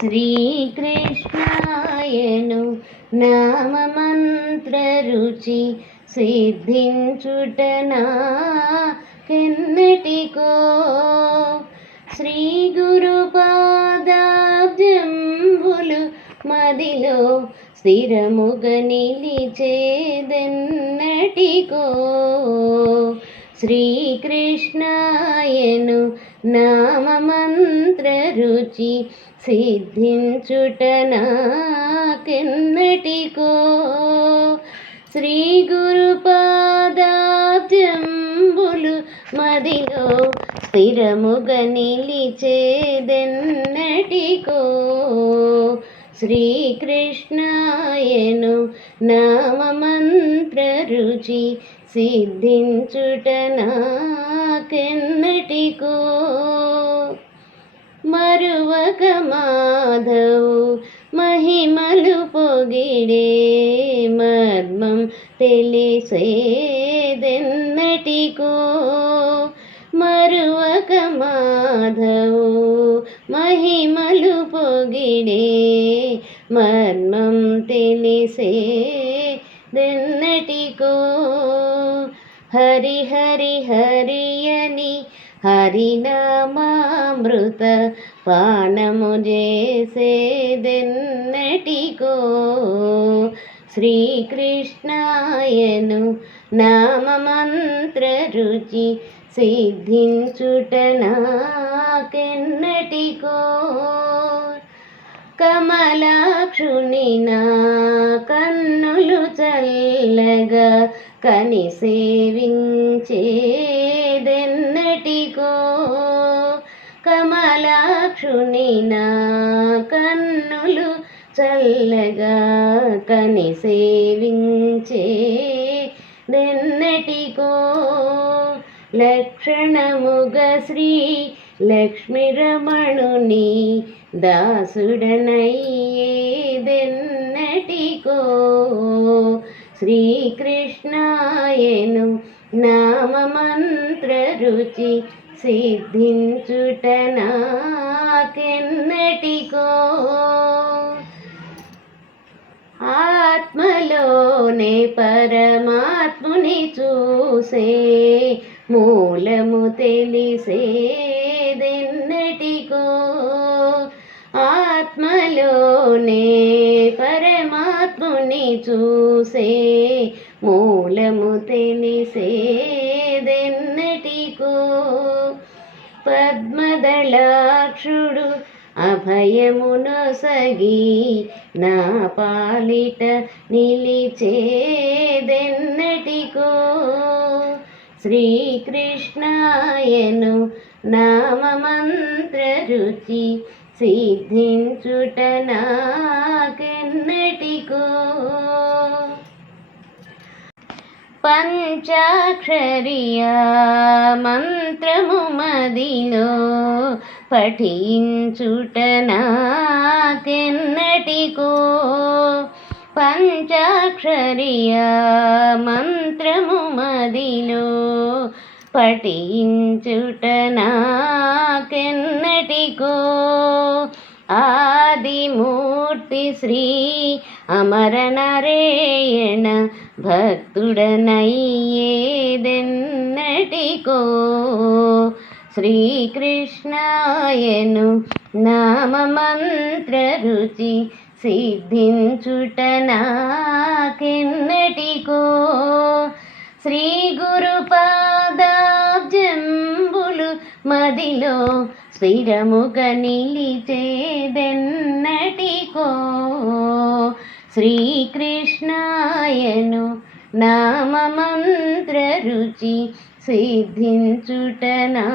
శ్రీకృష్ణాయను నామమంత్ర రుచి సిద్ధించుటనా? కిన్నటికో శ్రీ గురుపాదాబ్జంబులు మదిలో స్థిరముగ నిలిచేదెన్నటికో శ్రీకృష్ణాయను నామమంత్ర రుచి సిద్ధించుట నాకెన్నటికో శ్రీ గురుపాదాబ్జంబులు మదిలో స్థిరముగ నిలిచేదెన్నటికో. శ్రీకృష్ణాయను నామమంత్ర రుచి సిద్ధించుట నాకెన్నటికో. మరువక మాధవు మహిమలు పొగిడే మర్మం తెలిసేదెన్నటికో. మరువక మాధవు మహిమలు పొగిడే మర్మం తెలిసేదెన్నటికో హరి హరి హరియని హరినామామృత పానము చేసేదెన్నటికో శ్రీకృష్ణాయను నామమంత్ర రుచి సిద్ధించుట నాకెన్నటికో కమలాక్షుని నా కన్నులు చల్లగా కని సేవించేదెన్నటికో. కమలాక్షుని నా కన్నులు చల్లగా కని సేవించే నిన్నటికో లక్షణముగ శ్రీ లక్ష్మీరమణుని దాసుడనయ్యేదెన్నటికో. శ్రీకృష్ణాయను నామమంత్ర రుచి సిద్ధించుట నాకెన్నటికో. ఆత్మలోనే పరమాత్ముని చూసే మూలము తెలిసేదెన్నటికో. ఆత్మలోనే పరమాత్ముని చూసే మూలము తెలిసేదెన్నటికో. పద్మదళాక్షుడు అభయమునొసగి నా పాలిట నిలిచేదెన్నటికో. శ్రీకృష్ణాయను నామమంత్ర రుచి సిద్ధించుట నాకెన్నటికో. పంచాక్షరియా మంత్రము మదిలో పఠించుటనాకెన్నటికో పంచాక్షరియా మంత్రము మదిలో పఠించుటనాకెన్నటికో ఆదిమూర్తి శ్రీ అమరనరేయణ భక్తుడనయ్యేదెన్నటికో? శ్రీకృష్ణాయను నామమంత్ర రుచి సిద్ధించుట నాకెన్నటికో శ్రీ గురుపాదాబ్జంబులు మదిలో స్థిరముగ నిలిచేదెన్నటికో. శ్రీకృష్ణాయను నామమంత్ర రుచి సిద్ధించుటనా?